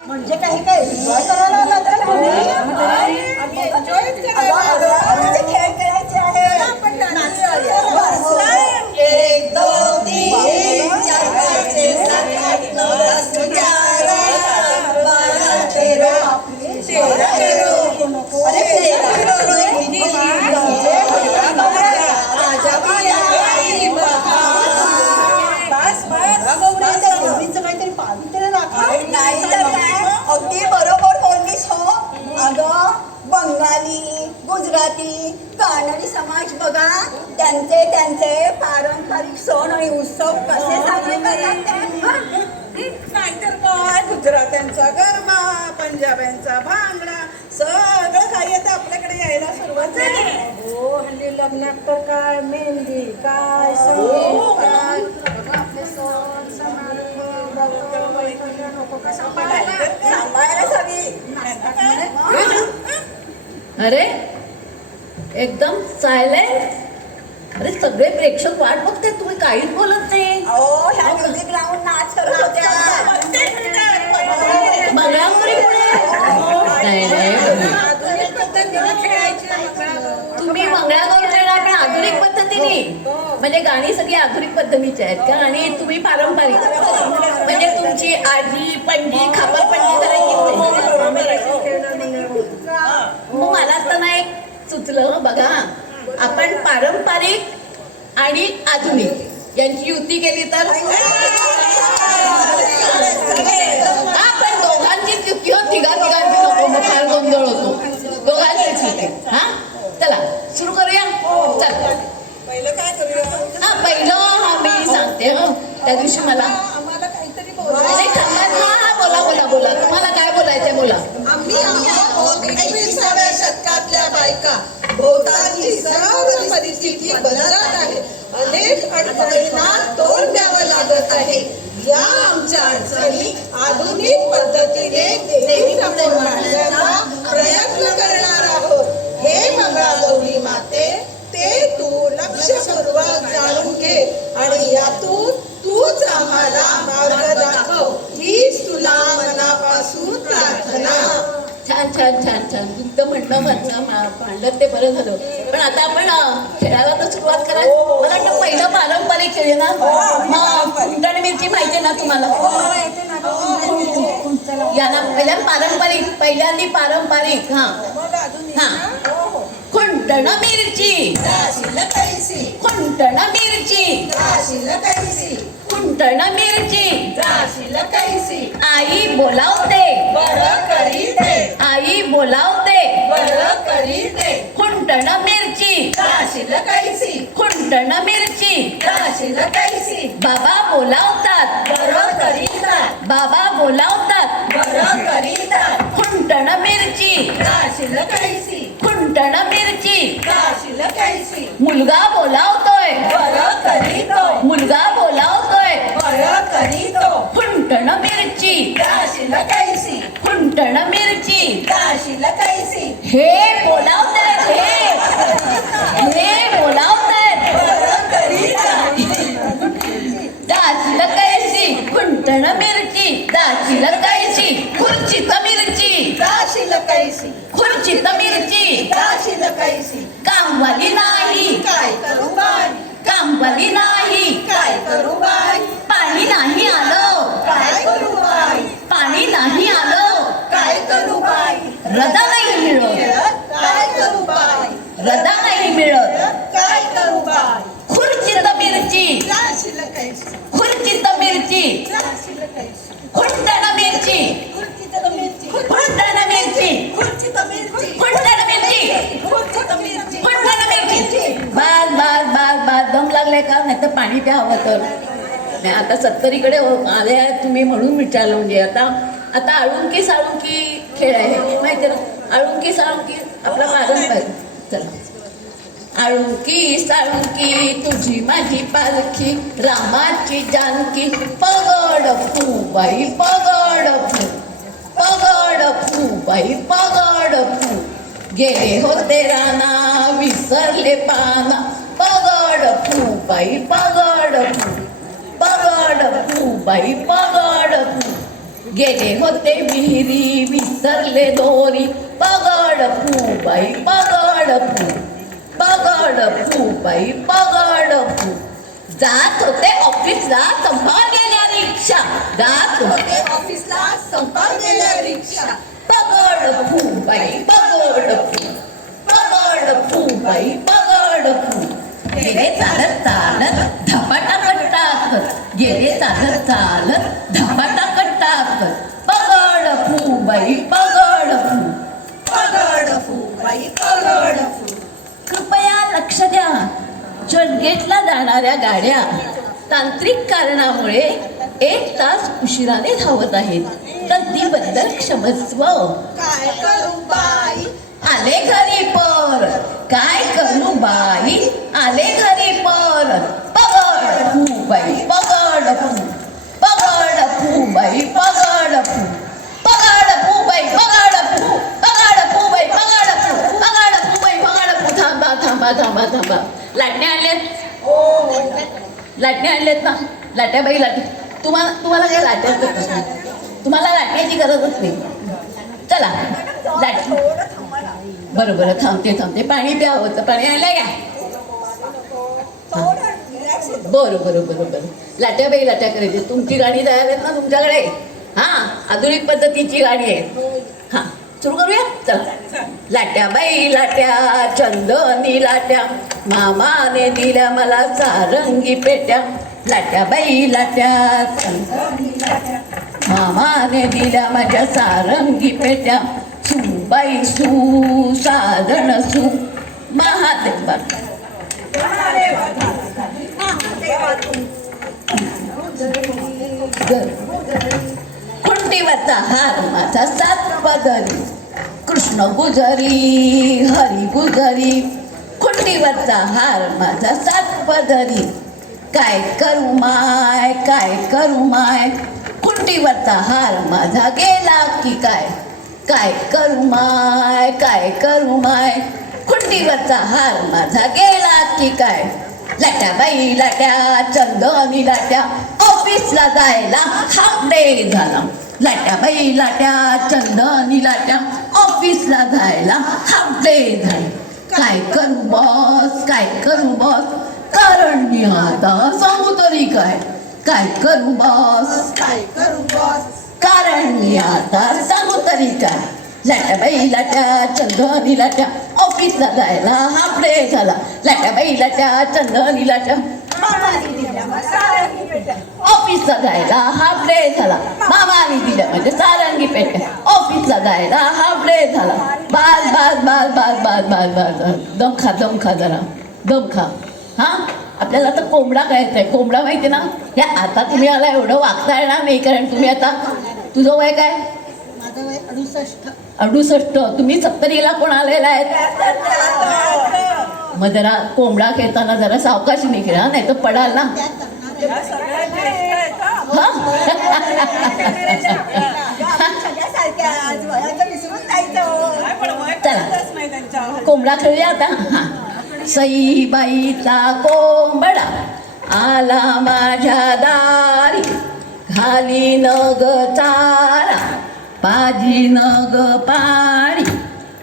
म्हणजे काही काय एन्जॉय करायला आला तर तुम्ही? आम्ही एन्जॉयच करायला आम्हाला खेळ खेळायचे आहे. आपण एक दोन तीन चार पाच सात आठ नऊ दस ग्यारह बारह तेरह तेरह करो. अरे तेरह करो दीदी. आजा बाया आई बहार. बस गौरीचं काहीतरी पावित्र्य दाखव. नाही तर काय, अगदी बरोबर बोललीस हो. अगं बंगाली, गुजराती, कानडी समाज बघा, त्यांचे त्यांचे पारंपरिक सण आणि उत्सव कसे साजरे करतात. नाहीतर काय, गुजरात्यांचा गरबा, पंजाब्यांचा भांगडा, सगळं काही आता आपल्याकडे यायला सुरुवात झाली. हो, हल्ली लग्नात तर काय मेहंदी, काय संगीत, काय आपले सण समारंभ नको का सांभाळायलाच हवी. अरे एकदम सायलेंट. अरे सगळे प्रेक्षक वाट बघते, तुम्ही काहीच बोलत नाही. अहो, ह्या म्युझिक लावून नाच करत होत्या. मंगळागौरी नाही नाही, आधुनिक पद्धतीने खेळायची मंगळागौर. तुम्ही मंगळागौर खेळणार पण आधुनिक पद्धतीने. म्हणजे गाणी सगळी आधुनिक पद्धतीची आहेत का, आणि तुम्ही पारंपरिक. म्हणजे तुमची आजी पणजी खापर पणजी मग मला तर ना एक सुचलं बघा, आपण पारंपरिक आणि आधुनिक यांची युती केली तर. आपण दोघांचीच युती हो, तिघांची नको, मग फार गोंधळ होतो. दोघांचीच युती. हा चला सुरू करूया. चल पहिलं काय करूया? हा पहिलं मी सांगते. त्या दिवशी मला आम्हाला काहीतरी नाही थांबा. हा बोला बोला, तुम्हाला काय बोलायचंय बोला. आम्ही आहोत 21व्या शतकातल्या बायका. भोवतालची सर्व परिस्थिती बदलत आहे. अनेक अडचणींना तोंड द्यावं लागत आहे. या आमच्या अडचणी आधुनिक पद्धतीने देवीसमोर मांडण्याचा प्रयत्न करणार आहोत. हे मंगळागौरी माते, ते तू लक्षपूर्वक जाणून घे आणि यातून तूच आम्हाला मार्ग दाखव. हीच तुला मनापासून प्रार्थना. छान छान छान छान, तुमचं म्हणणं मांडलं ते बरं झालं. पण आता आपण खेळायला तर सुरुवात करा. मला वाटतं पहिलं पारंपरिक खेळ ना, मग कुंटण मिरची माहिती ना तुम्हाला. याला पहिल्यांदी पारंपरिक. हा हा, कुंटण मिरची, कुंटण मिरची, कुंटण मिरची. आई बोलावते, आई बोलावते, कुंटण मिरची, कुंटण मिरची. बाबा बोलावतात, बाबा बोलावतात, कुंटण मिरची, कुंटण मिरची. मुलगा बोलावतोय, मुलगा बोलावतोय, कुंटण मिरची, कुंटण मिरची. हे बोलावतायत, हे बोलावतायत, दाशील कैसी, कुंटण मिरची, दाशील कैसी. खुर्चीत मिरची, खुर्चीत मिरची. कामवाली नाही, कामवाली नाही. पाणी नाही आलं, पाणी नाही आलं. रदा नाही मिळत, रदा नाही मिळत. खुर्चीत मिरची, खुर्चीत मिरची. खुंटण मिरची, खुंटण मिरची, खुंटण मिरची, खुंटण मिरची. बस बस बस बस, दम लागले का, नाही तर पाणी प्या हवं तर. नाही आता 70कडे आले आहेत तुम्ही म्हणून विचारलं. म्हणजे आता आळुंकी साळुंकी खेळ आहे माहिती ना. आळुंकी साळुंकी आपला पारंपरिक. चला. आळुंकी साळुंकी तुझी माझी पालखी, रामाची जानकी. पगड फू बाई पगड फू, पगड फू बाई पगड फू. गेले होते राना विसरले पाना, पगड फू बाई पगड फू, पगड फू बाई पगड फू. गेले होते विहिरी विसरले दोरी पगड फू बाई पगड फू पगड फू बाई पगड फू जात होते ऑफिसला संभाळ गेल्या रिक्षा जात होते ऑफिसला संपान गेल्या रिक्षा पगड फू बाई पगड फू पगड फू बाई पगड फू गेले चालत चालत धपाटा कट्टाकत गेले चालत चालत धपाटा कट्टाकत पगड फू बाई पगड फू पगड फू बाई पगड फू कृपया लक्ष द्या चर्चगेटला जाणाऱ्या गाड्या तांत्रिक कारणामुळे 1 तास उशिराने धावत आहेत गर्दीबद्दल क्षमस्व काय करू बाई आले घरी पर काय करू बाई आले घरी पर पगड फू बाई पगड फू पगड फू बाई पगड फू पगड फू बाई पगड फू पगड फू बाई पगड फू पगड फू बाई पगड फू थांबा थांबा थांबा थांबा लाटण्या आणल्यात लाटण्या आणल्यात ना लाट्या बाई लाट्या तुम्हाला काय लाट्याचं तुम्हाला लाटण्याची गरजच नाही चला लाट बरं बरं थांबते पाणी प्या होतं पाणी आणलंय का बरं बरं बरं बरं लाट्या बाई लाट्या करायची तुमची गाणी तयार आहेत ना तुमच्याकडे हां आधुनिक पद्धतीची गाणी आहे हां सुरू करूया चला लाट्या बाई लाट्या चंदनी लाट्या मामाने दिल्या मला सारंगी पेट्या लाट्या बाई लाट्या चंदनी लाट्या मामाने दिल्या माझ्या सारंगी पेट्या सुबाई सू साधन सू महादेवा कुंडीवरचा हार माझा 7 पदरी कृष्ण गुजरी हरी गुजरी कुंडीवरचा हार माझा 7 पदरी काय करू माय काय करू माय कुंडीवरचा हार माझा गेला की काय करू माय काय करू माय कुंडीवरचा हार माझा गेला की काय लाट्या बाई लाट्या चंदनी लाट्या ऑफिसला जायला हाफ डे झाला लाट्या बाई लाट्या चंदनी लाट्या ऑफिसला जायला हाफ डे झाला काय करू बॉस कारण मी आता सांगू तरी काय करू बॉस काय करू बॉस कारण मी आता सांगू तरी काय लाट्या बाई लाट्या चंदनी लाट्या ऑफिसला जायला हाफ डे झाला लाट्या बाई लाट्या चंदनी लाट्या ऑफिसला जायला हाफ डे झाला मामाने दिल्या म्हणजे सारंगी पेट्या ऑफिसला जायला हाफ डे झाला बास बास बास बास बास बास बास दम खा जरा दम खा हां आपल्याला आता कोंबडा खायचा आहे कोंबडा माहिती ना या आता तुम्ही आला एवढं वागता येणार नाही कारण तुम्ही आता तुझं वय काय माझं वय 68 तुम्ही 70ला कोण आलेला आहेत मग जरा कोंबडा खेळताना जरा सावकाशी निघा नाही तर पडाल ना चला कोंबडा खेळूया आता हा सईबाईचा कोंबडा आला माझ्या दारी घाली न ग चारा पाजी न ग पाणी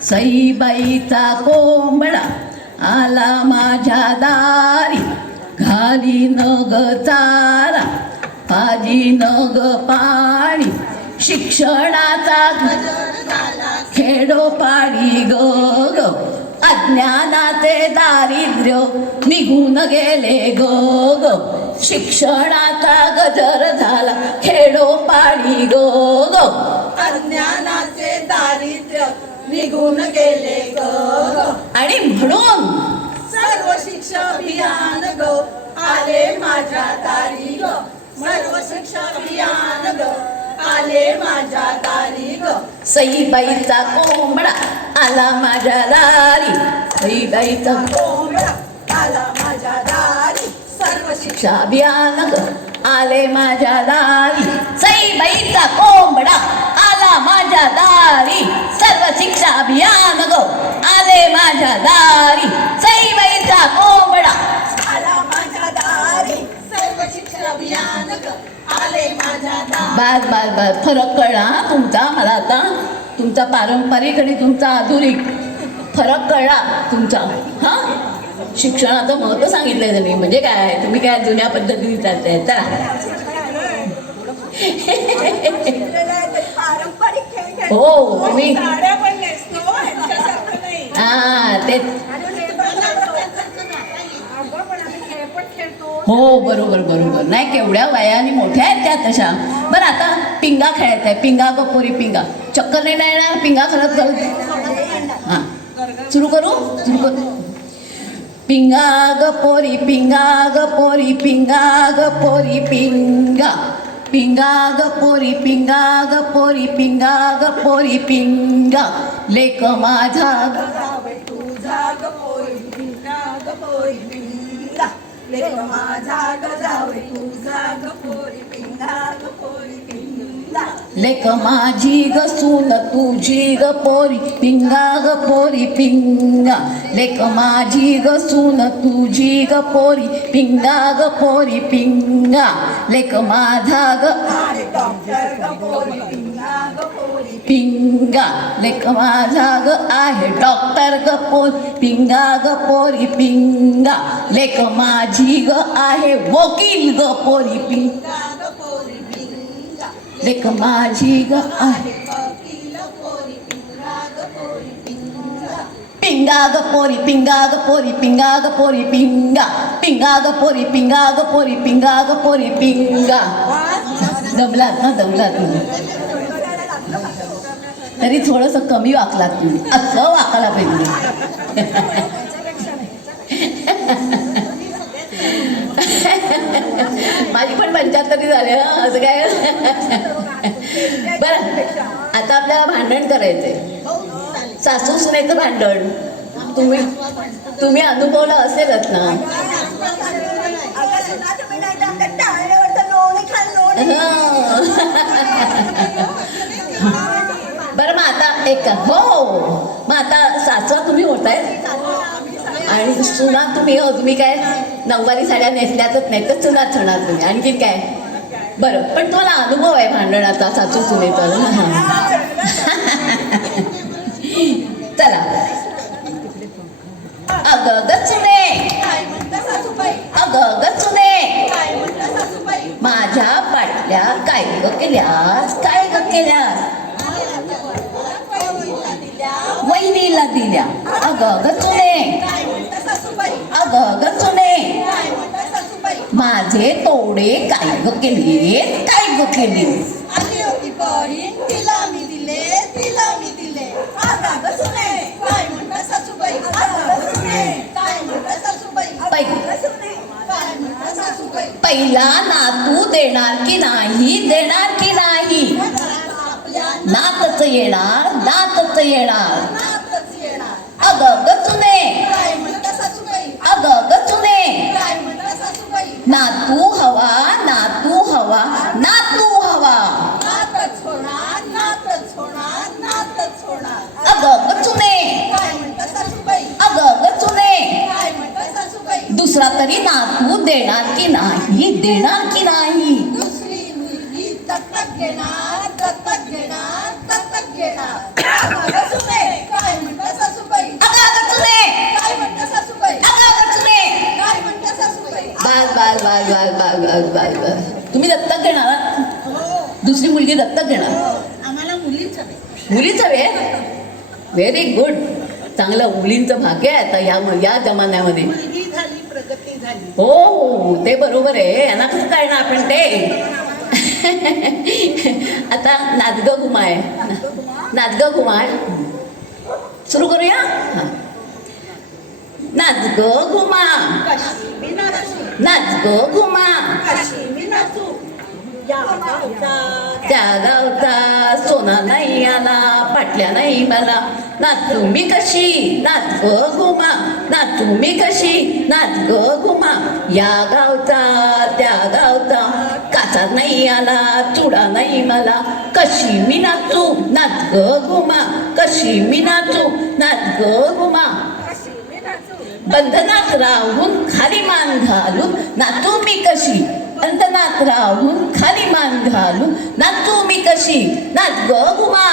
सईबाईचा कोंबडा आला माझ्या दारी घाली न ग चारा पाजी न ग पाणी शिक्षणाचा खेडोपाडी ग ग अज्ञानाचे दारिद्र्य निघून गेले ग ग शिक्षणाचा गजर झाला खेडोपाडी ग ग अज्ञानाचे दारिद्र्य निघून गेले ग आणि म्हणून सर्व शिक्षा अभियान ग आले माझ्या दारी ग सर्व शिक्षा अभियान ग आले माझ्या दारी ग सईबाईचा कोंबडा आला माझ्या दारी सईबाईचा कोंबडा आला माझ्या दारी सर्व शिक्षा अभियान ग आले माझ्या दारी सईबाईचा कोंबडा आला माझ्या दारी सर्व शिक्षा अभियान ग आले माझ्या दारी सईबाईचा कोंबडा आला माझ्या दारी सर्व शिक्षा अभियान ग आले बस बस बस फरक कळला हा तुमचा मला आता. तुमचा पारंपरिक आणि तुमचा आधुनिक फरक कळला तुमचा. हा शिक्षणाचं महत्त्व सांगितलंय त्यांनी. म्हणजे काय तुम्ही काय जुन्या पद्धतीने चालताय. चला पारंपरिक खेळ खेळ. हो तुम्ही साड्या पण नेसतो ह्यांच्यासारखं नाही. हा ते अगं पण आम्ही खेळ पण खेळतो. हो बरोबर बरोबर. नाही केवढ्या वयाने मोठ्या आहेत त्या तशा. बरं आता पिंगा खेळायचा आहे. पिंगा गपोरी पिंगा. चक्कर नाही ना येणार पिंगा करत करत. हां सुरू करू सुरू करू. पिंगा गपोरी पिंगा गपोरी पिंगा गपोरी पिंगा. पिंगा गपोरी पिंगा गपोरी पिंगा गपोरी पिंगा. लेक माझा तुझा गपोरी पिंगा गपोरी पिंगा. लेक माझा गजावे तुझा गपोरी पिंगा गपोरी पिंगा. लेक माझी गसून तुझी गपोरी पिंगा गपोरी पिंगा. लेक माझी गसून तुझी गपोरी पिंगा गपोरी पिंगा. लेक माझा ग डॉक्टर गपोरी पिंगा गपोरी पिंगा. लेक माझा ग आहे डॉक्टर गपोरी पिंगा गपोरी पिंगा. लेक माझी ग आहे वकील गपोरी पिंगा. गपोरी पिंगा. लेक माझी ग आहे वकील गपोरी पिंगा गपोरी पिंगा. पिंगा गपोरी पिंगा गपोरी पिंगा गपोरी पिंगा. पिंगा गपोरी पिंगा गपोरी पिंगा गपोरी पिंगा. दमलात ना दमलात ना. तरी थोडंसं कमी वाकलात तुम्ही. असं वाकायला पाहिजे. माझी पण 75 झाले हं असं काय. बरं आता आपल्याला भांडण करायचंय. सासू सुनेचं भांडण तुम्ही अनुभवलं असेलच ना. अगं सुना तुम्ही नाही तर आमच्या टाळण्यावरचं लोणी खाल्लं. बरं मग आता एक हो मग आता सासवा तुम्ही होताय आणि सुना तुम्ही काय नऊवारी साड्या नेसल्यातच नाही तर सुनाच होणार तुम्ही. आणखीन काय. बरं पण तुम्हाला अनुभव आहे भांडणाचा सासू सुनेचा. चला अगं ग सुने काय म्हणता सासूबाई. अगं ग सुने काय म्हणता सासूबाई. माझ्या पाटल्या काय ग केल्यास काय ग केल्यास. वहिनीला दिल्या. अगं ग सुने काय म्हणता सासूबाई. अगं ग सुने काय म्हणता सासूबाई. माझे तोडे काय ग केले काय ग केले. आली होती बहीण तिला मी दिले तिला मी दिले. अगं सुने काय म्हणता सासूबाई. अगं सुने काय म्हणता सासूबाई. अगं सुने काय म्हणता सासूबाई. पहिला नातू देणार की नाही देणार की नाही. आपल्या नातच येणार नातच येणार. नातच येणार. अगं ग सुने काय म्हणता सासूबाई. अगं ग सुने काय म्हणता सासूबाई. नातू हवा नातू हवा नातू हवा. नातच होणार नातच होणार नातच होणार. अगं ग सुने काय म्हणता सासूबाई. अगं ग सुने काय म्हणता सासूबाई. दुसरा तरी नातू देणार की नाही देणार की नाही. दुसरी मुलगी दत्तक घेणार दत्तक घेणार दत्तक घेणार. अगं सुने काय म्हणता सासूबाई. अगं ग सुने काय म्हणता सासूबाई. अगं ग सुने. काय म्हणता सासूबाई. बस बस बस बस बस बस बस बस. तुम्ही दत्तक घेणार आहात? दुसरी मुलगी दत्तक घेणार. आम्हाला मुलीच हवे. मुलीच हवे. Very good. चांगलं मुलींचं भाग्य आहे आता या जमान्यामध्ये. मुलगी झाली प्रगती झाली. हो ते बरोबर आहे. यांना कसं कळणार आपण ते. आता नाचग घुमाय नाचग घुमाय सुरू करूया. हा नाच ग घुमा कशी मी नाचू. नाच ग घुमा. कशी मी नाचू. या गावचा त्या गावचा सोना नाही आला पाटल्या नाही मला. नाचू मी कशी नाच ग घुमा. नाचू मी कशी नाच ग घुमा. या गावचा त्या गावचा काचा नाही आला चुडा नाही मला. कशी मी नाचू नाच ग घुमा. कशी मी नाचू नाच ग घुमा. बंधनात राहून खाली मान घालून नाचू मी कशी, बंधनात राहून खाली मान घालून नाचू मी कशी, नाच ग घुमा,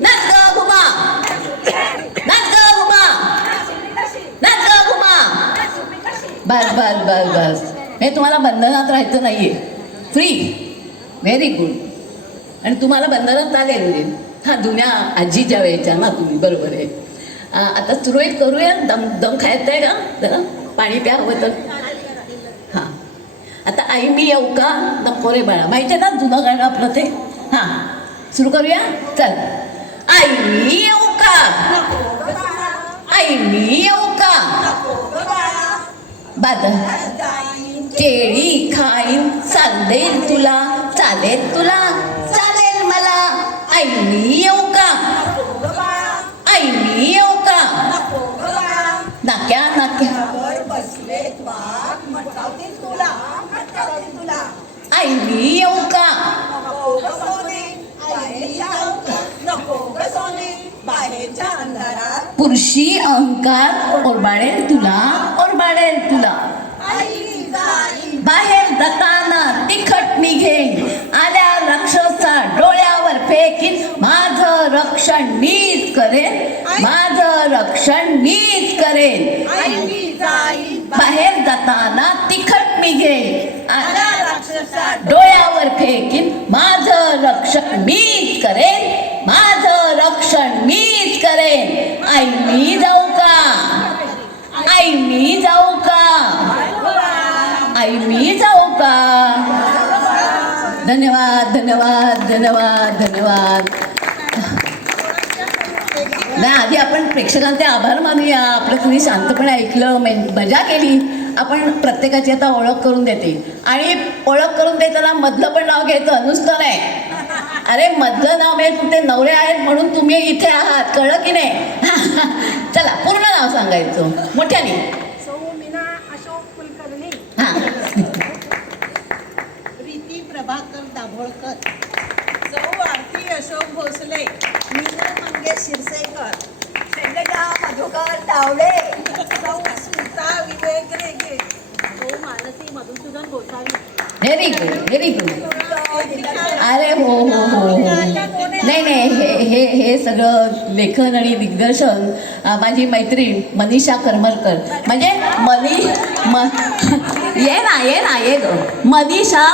नाच ग घुमा, नाच ग घुमा, नाच ग घुमा. बस बस बस बस, हे तुम्हाला बंधनात राहायचं नाहीये, फ्री. Very good. आणि तुम्हाला बंधनात आले म्हणजे हां जुन्या आजीच्या वेळेच्या ना तुम्ही, बरोबर आहे. आता सुरळीत करूया. दम दम खायचं आहे का जरा, पाणी प्या हवं तर. हां आता आई मी येऊ का, नको रे बाळा, माहिती आहे ना जुनं गाणं आपलं ते. हां सुरू करूया, चल. आई मी येऊ का, आई मी येऊ का, बाजा केळी खाईन चालेल तुला, चालेल तुला, चालेल मला. आई मी येऊ का, आई मी येऊ का, नाक्या नाक्या बसलेत वाघ मटकावतील तुला, मटकावतील तुला. आई मी येऊ का, नको ग सोने, नको ग सोने, बाहेरच्या अंधारात पुरुषी अहंकार ओरबाडेल तुला, ओरबाडेल तुला. आई जाईल बाहेर जाताना तिखट निघेन, आल्या राक्षसा डोळ्यावर फेकीन, माझं रक्षण मीच करेन, माझं रक्षण मीच करेन. आई जाईल बाहेर जाताना तिखट निघेन, आला राक्षसा डोळ्यावर फेकीन, माझं रक्षण मीच करेन, माझं रक्षण मीच करेन. आई मी जाऊ का, आई मी जाऊ का, आई मी जाऊ का. धन्यवाद धन्यवाद धन्यवाद धन्यवाद. नाही आधी आपण प्रेक्षकांचे आभार मानूया. आपलं तुम्ही शांतपणे ऐकलं, मजा केली. आपण प्रत्येकाची आता ओळख करून देते, आणि ओळख करून देताना मधलं पण नाव घ्यायचं, नुसतं नाही. अरे मधलं नाव म्हणजे तुमचे नवरे आहेत म्हणून तुम्ही इथे आहात, कळलं की नाही. चला पूर्ण नाव सांगायचं मोठ्याने. सौ मीना अशोक कुलकर्णी, हां प्रीती प्रभाकर दाभोळकर, सौ आरती अशोक भोसले, मीना मंगेश शिरसेकर, शैलजा मधुकर तावडे, सौ स्मिता विवेक रेगे, सौ Mansi Madhusudan Gosavi. Very good very good. अरे हो हो हो हो. नाही नाही हे सगळं लेखन आणि दिग्दर्शन माझी मैत्रीण मनीषा करमरकर, म्हणजे ये ग मनीषा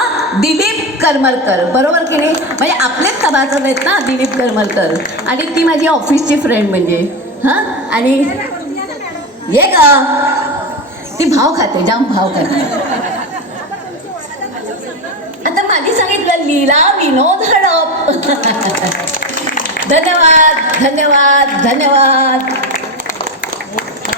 दिलीप करमरकर, बरोबर की नाही. म्हणजे आपलेच सभासद आहेत ना दिलीप करमरकर, आणि ती माझी ऑफिसची फ्रेंड म्हणजे. हां आणि ये ग ती भाव खाते, जाम भाव खाते. आता माझी सांगितलं लीला विनोद हडप. धन्यवाद धन्यवाद धन्यवाद.